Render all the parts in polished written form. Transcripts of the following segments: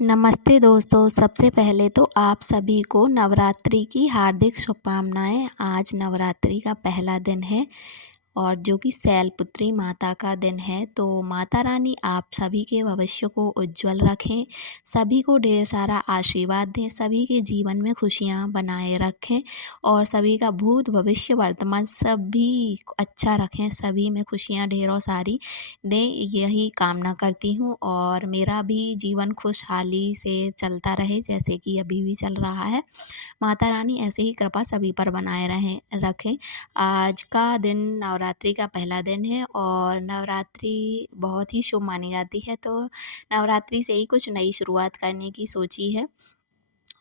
नमस्ते दोस्तों, सबसे पहले तो आप सभी को नवरात्रि की हार्दिक शुभकामनाएँ। आज नवरात्रि का पहला दिन है और जो कि शैलपुत्री माता का दिन है, तो माता रानी आप सभी के भविष्य को उज्ज्वल रखें, सभी को ढेर सारा आशीर्वाद दें, सभी के जीवन में खुशियाँ बनाए रखें और सभी का भूत, भविष्य, वर्तमान सभी को अच्छा रखें, सभी में खुशियाँ ढेरों सारी दें, यही कामना करती हूँ और मेरा भी जीवन खुशहाली से चलता रहे जैसे कि अभी भी चल रहा है। माता रानी ऐसे ही कृपा सभी पर बनाए रखें। आज का दिन नवरात्रि का पहला दिन है और नवरात्रि बहुत ही शुभ मानी जाती है, तो नवरात्रि से ही कुछ नई शुरुआत करने की सोची है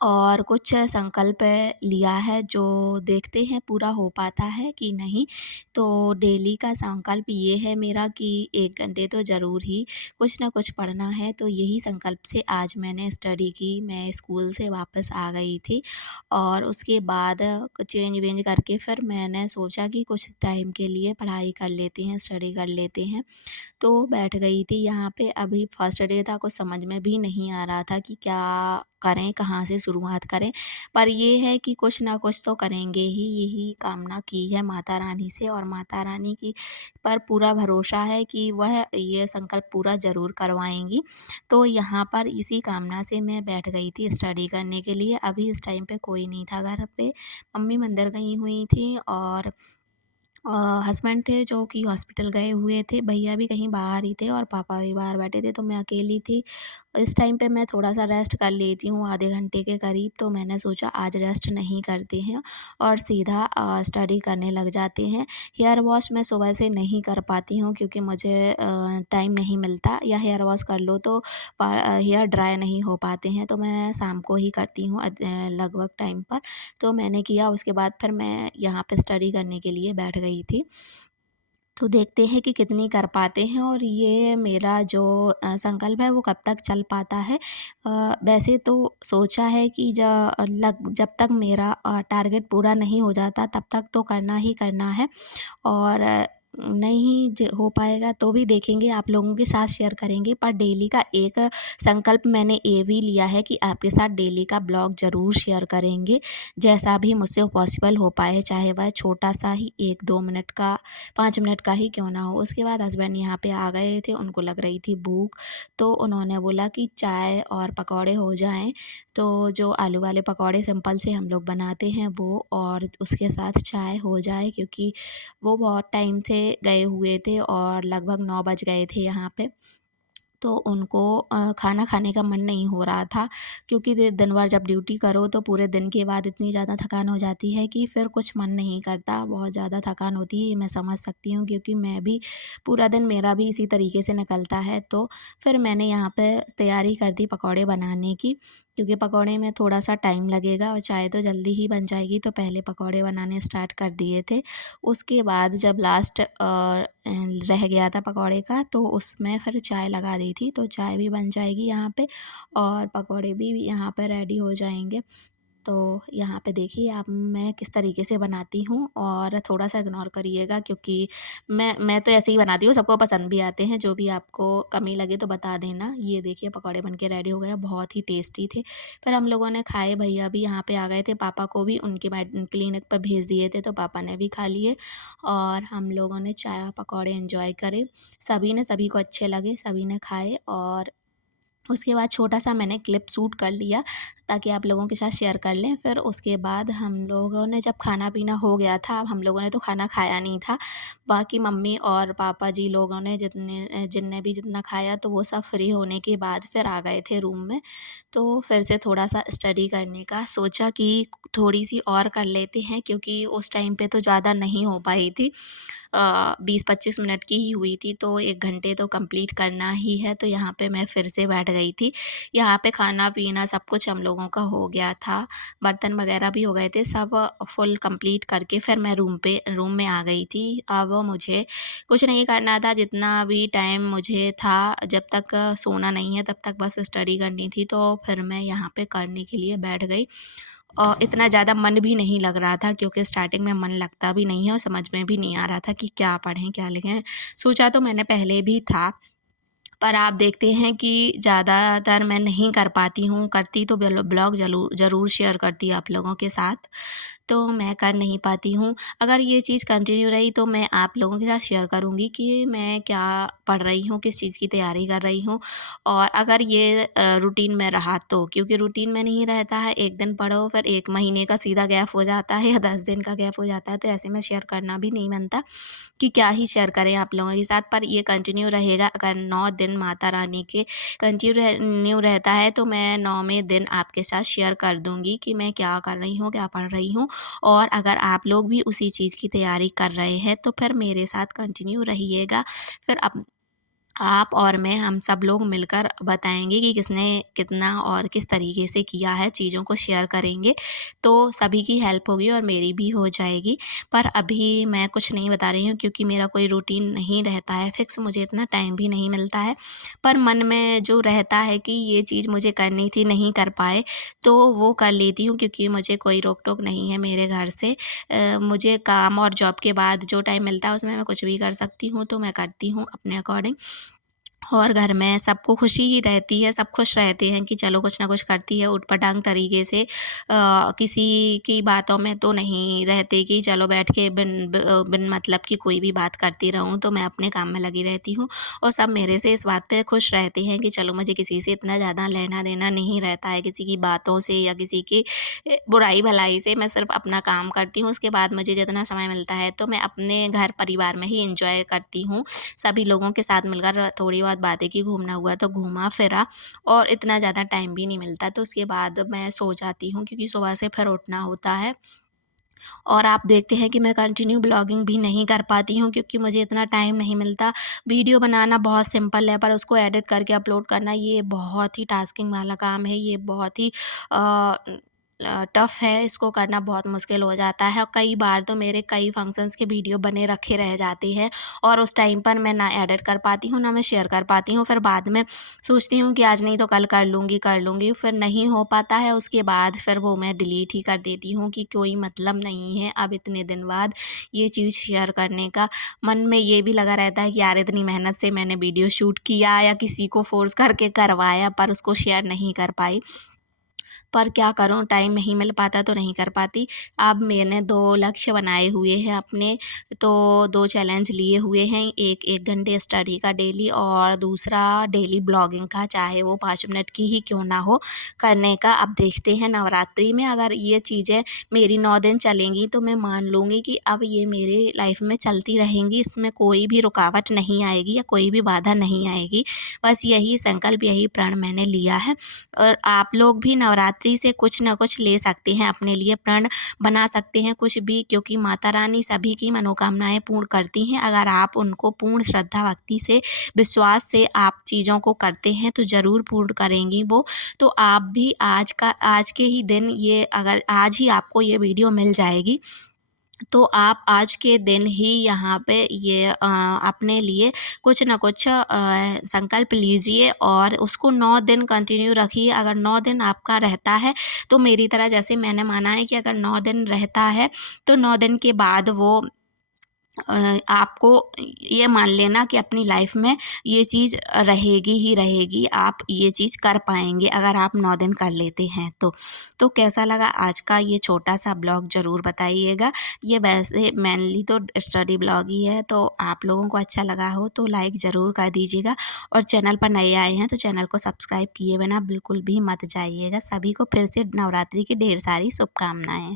और कुछ संकल्प लिया है, जो देखते हैं पूरा हो पाता है कि नहीं। तो डेली का संकल्प ये है मेरा कि 1 घंटे तो ज़रूर ही कुछ ना कुछ पढ़ना है, तो यही संकल्प से आज मैंने स्टडी की। मैं स्कूल से वापस आ गई थी और उसके बाद चेंज-वेंज करके फिर मैंने सोचा कि कुछ टाइम के लिए पढ़ाई कर लेते हैं, स्टडी कर लेते हैं। तो बैठ गई थी यहाँ पे। अभी फर्स्ट डे था, कुछ समझ में भी नहीं आ रहा था कि क्या करें, कहाँ से शुरुआत करें। पर ये है कि कुछ ना कुछ तो करेंगे ही, यही कामना की है माता रानी से और माता रानी की पर पूरा भरोसा है कि वह ये संकल्प पूरा ज़रूर करवाएँगी। तो यहाँ पर इसी कामना से मैं बैठ गई थी स्टडी करने के लिए। अभी इस टाइम पे कोई नहीं था घर पे, मम्मी मंदिर गई हुई थीं और हस्बैंड थे जो कि हॉस्पिटल गए हुए थे, भैया भी कहीं बाहर ही थे और पापा भी बाहर बैठे थे, तो मैं अकेली थी। इस टाइम पे मैं थोड़ा-सा रेस्ट कर लेती हूँ आधे घंटे के करीब, तो मैंने सोचा आज रेस्ट नहीं करते हैं और सीधा स्टडी करने लग जाते हैं। हेयर वॉश मैं सुबह से नहीं कर पाती हूँ क्योंकि मुझे टाइम नहीं मिलता, या हेयर वॉश कर लो तो हेयर ड्राई नहीं हो पाते हैं, तो मैं शाम को ही करती हूँ लगभग टाइम पर। तो मैंने किया, उसके बाद फिर मैं यहाँ पे स्टडी करने के लिए बैठ गई थी। तो देखते हैं कि कितनी कर पाते हैं और ये मेरा जो संकल्प है वो कब तक चल पाता है। वैसे तो सोचा है कि जब तक मेरा टारगेट पूरा नहीं हो जाता तब तक तो करना ही करना है और नहीं हो पाएगा तो भी देखेंगे, आप लोगों के साथ शेयर करेंगे। पर डेली का एक संकल्प मैंने ये भी लिया है कि आपके साथ डेली का ब्लॉग ज़रूर शेयर करेंगे, जैसा भी मुझसे पॉसिबल हो पाए, चाहे वह छोटा-सा ही 1-2 मिनट का, 5 मिनट का ही क्यों ना हो। उसके बाद हस्बैंड यहाँ पे आ गए थे, उनको लग रही थी भूख, तो उन्होंने बोला कि चाय और पकौड़े हो जाएँ, तो जो आलू वाले पकौड़े सिंपल से हम लोग बनाते हैं वो, और उसके साथ चाय हो जाए, क्योंकि वो बहुत टाइम से गए हुए थे और लगभग 9 बज गए थे यहाँ पे। तो उनको खाना खाने का मन नहीं हो रहा था, क्योंकि दिन भर जब ड्यूटी करो तो पूरे दिन के बाद इतनी ज़्यादा थकान हो जाती है कि फिर कुछ मन नहीं करता, बहुत ज़्यादा थकान होती है, ये मैं समझ सकती हूँ क्योंकि मैं भी पूरा दिन मेरा भी इसी तरीके से निकलता है। तो फिर मैंने यहाँ पे तैयारी कर दी पकौड़े बनाने की, क्योंकि पकौड़े में थोड़ा-सा टाइम लगेगा और चाय तो जल्दी ही बन जाएगी, तो पहले पकौड़े बनाने स्टार्ट कर दिए थे। उसके बाद जब लास्ट रह गया था पकौड़े का, तो उसमें फिर चाय लगा दी थी, तो चाय भी बन जाएगी यहाँ पे और पकौड़े भी यहाँ पे रेडी हो जाएँगे। तो यहाँ पे देखिए आप मैं किस तरीके से बनाती हूँ और थोड़ा-सा इग्नोर करिएगा, क्योंकि मैं तो ऐसे ही बनाती हूँ, सबको पसंद भी आते हैं, जो भी आपको कमी लगे तो बता देना। ये देखिए पकौड़े बन के रेडी हो गए हैं, बहुत ही टेस्टी थे। फिर हम लोगों ने खाए, भैया भी यहाँ पे आ गए थे, पापा को भी उनके क्लिनिक पर भेज दिए थे, तो पापा ने भी खा लिए और हम लोगों ने चाय पकौड़े एन्जॉय करे। सभी को अच्छे लगे, सभी ने खाए और उसके बाद छोटा-सा मैंने क्लिप शूट कर लिया ताकि आप लोगों के साथ शेयर कर लें। फिर उसके बाद हम लोगों ने जब खाना-पीना हो गया था, अब हम लोगों ने तो खाना खाया नहीं था, बाकी मम्मी और पापा जी लोगों ने जिनने भी जितना खाया, तो वो सब फ्री होने के बाद फिर आ गए थे रूम में। तो फिर से थोड़ा-सा स्टडी करने का सोचा कि थोड़ी-सी और कर लेते हैं, क्योंकि उस टाइम पे तो ज़्यादा नहीं हो पाई थी। 20-25 मिनट की ही हुई थी, तो 1 घंटे तो कंप्लीट करना ही है, तो यहाँ पे मैं फिर से बैठ गई थी। यहाँ पे खाना-पीना सब कुछ हम लोगों का हो गया था, बर्तन वगैरह भी हो गए थे, सब फुल कंप्लीट करके फिर मैं रूम में आ गई थी। अब मुझे कुछ नहीं करना था, जितना भी टाइम मुझे था, जब तक सोना नहीं है तब तक बस स्टडी करनी थी, तो फिर मैं यहाँ पे करने के लिए बैठ गई। इतना ज़्यादा मन भी नहीं लग रहा था, क्योंकि स्टार्टिंग में मन लगता भी नहीं है और समझ में भी नहीं आ रहा था कि क्या पढ़ें, क्या लिखें। सोचा तो मैंने पहले भी था, पर आप देखते हैं कि ज़्यादातर मैं नहीं कर पाती हूँ, करती तो ब्लॉग ज़रूर शेयर करती आप लोगों के साथ, तो मैं कर नहीं पाती हूँ। अगर ये चीज़ कंटिन्यू रही तो मैं आप लोगों के साथ शेयर करूँगी कि मैं क्या पढ़ रही हूँ, किस चीज़ की तैयारी कर रही हूँ, और अगर ये रूटीन में रहा तो, क्योंकि रूटीन में नहीं रहता है, एक दिन पढ़ो फिर 1 महीने का सीधा गैप हो जाता है या 10 दिन का गैप हो जाता है, तो ऐसे में शेयर करना भी नहीं बनता कि क्या ही शेयर करें आप लोगों के साथ। पर ये कंटिन्यू रहेगा, अगर 9 दिन माता रानी के कंटिन्यू रहता है तो मैं 9वें दिन आपके साथ शेयर कर दूँगी कि मैं क्या कर रही हूँ, क्या पढ़ रही हूँ। और अगर आप लोग भी उसी चीज़ की तैयारी कर रहे हैं तो फिर मेरे साथ कंटिन्यू रहिएगा। फिर आप और मैं, हम सब लोग मिलकर बताएँगे कि किसने कितना और किस तरीके से किया है, चीज़ों को शेयर करेंगे, तो सभी की हेल्प होगी और मेरी भी हो जाएगी। पर अभी मैं कुछ नहीं बता रही हूँ क्योंकि मेरा कोई रूटीन नहीं रहता है फिक्स, मुझे इतना टाइम भी नहीं मिलता है। पर मन में जो रहता है कि ये चीज़ मुझे करनी थी, नहीं कर पाए, तो वो कर लेती हूँ क्योंकि मुझे कोई रोक-टोक नहीं है मेरे घर से। मुझे काम और जॉब के बाद जो टाइम मिलता है उसमें मैं कुछ भी कर सकती हूँ, तो मैं करती हूँ अपने अकॉर्डिंग। और घर में सबको खुशी ही रहती है, सब खुश रहते हैं कि चलो कुछ ना कुछ करती है ऊट-पटांग तरीके से। किसी की बातों में तो नहीं रहते कि चलो बैठ के बिन मतलब की कोई भी बात करती रहूँ, तो मैं अपने काम में लगी रहती हूँ और सब मेरे से इस बात पे खुश रहते हैं कि चलो मुझे किसी से इतना ज़्यादा लेना-देना नहीं रहता है, किसी की बातों से या किसी की बुराई-भलाई से। मैं सिर्फ़ अपना काम करती हूँ, उसके बाद मुझे जितना समय मिलता है तो मैं अपने घर परिवार में ही एन्जॉय करती हूँ। सभी लोगों के साथ मिलकर थोड़ी बहुत बातें की, घूमना हुआ तो घूमा-फिरा, और इतना ज़्यादा टाइम भी नहीं मिलता, तो उसके बाद मैं सो जाती हूँ क्योंकि सुबह से फिर उठना होता है। और आप देखते हैं कि मैं कंटिन्यू ब्लॉगिंग भी नहीं कर पाती हूँ क्योंकि मुझे इतना टाइम नहीं मिलता। वीडियो बनाना बहुत सिंपल है पर उसको एडिट करके अपलोड करना ये बहुत ही टास्किंग वाला काम है। ये बहुत ही अ, टफ़ है, इसको करना बहुत मुश्किल हो जाता है और कई बार तो मेरे कई फंक्शंस के वीडियो बने रखे रह जाते हैं और उस टाइम पर मैं ना एडिट कर पाती हूँ, ना मैं शेयर कर पाती हूँ। फिर बाद में सोचती हूँ कि आज नहीं तो कल कर लूँगी, फिर नहीं हो पाता है, उसके बाद फिर वो मैं डिलीट ही कर देती हूँ कि कोई मतलब नहीं है अब इतने दिन बाद ये चीज़ शेयर करने का। मन में ये भी लगा रहता है कि यार इतनी मेहनत से मैंने वीडियो शूट किया या किसी को फ़ोर्स करके करवाया पर उसको शेयर नहीं कर पाई। पर क्या करूँ, टाइम नहीं मिल पाता तो नहीं कर पाती। अब मैंने 2 लक्ष्य बनाए हुए हैं अपने, तो 2 चैलेंज लिए हुए हैं। एक 1 घंटे स्टडी का डेली और दूसरा डेली ब्लॉगिंग का, चाहे वो 5 मिनट की ही क्यों ना हो, करने का। अब देखते हैं नवरात्रि में अगर ये चीज़ें मेरी 9 दिन चलेंगी तो मैं मान लूँगी कि अब ये मेरी लाइफ़ में चलती रहेंगी, इसमें कोई भी रुकावट नहीं आएगी या कोई भी बाधा नहीं आएगी। बस यही संकल्प, यही प्रण मैंने लिया है। और आप लोग भी नवरात्रि से कुछ न कुछ ले सकते हैं अपने लिए, प्रण बना सकते हैं कुछ भी, क्योंकि माता रानी सभी की मनोकामनाएँ पूर्ण करती हैं। अगर आप उनको पूर्ण श्रद्धा भक्ति से, विश्वास से आप चीज़ों को करते हैं तो ज़रूर पूर्ण करेंगी वो। तो आप भी आज के ही दिन, ये अगर आज ही आपको ये वीडियो मिल जाएगी तो आप आज के दिन ही यहाँ पे ये अपने लिए कुछ न कुछ संकल्प लीजिए और उसको 9 दिन कंटिन्यू रखिए। अगर 9 दिन आपका रहता है तो मेरी तरह, जैसे मैंने माना है कि अगर 9 दिन रहता है तो 9 दिन के बाद वो आपको ये मान लेना कि अपनी लाइफ में ये चीज़ रहेगी ही रहेगी, आप ये चीज़ कर पाएँगे अगर आप 9 दिन कर लेते हैं तो। तो कैसा लगा आज का ये छोटा-सा ब्लॉग ज़रूर बताइएगा। ये वैसे मेनली तो स्टडी ब्लॉग ही है, तो आप लोगों को अच्छा लगा हो तो लाइक ज़रूर कर दीजिएगा और चैनल पर नए आए हैं तो चैनल को सब्सक्राइब किए बिना बिल्कुल भी मत जाइएगा। सभी को फिर से नवरात्रि की ढेर सारी शुभकामनाएँ।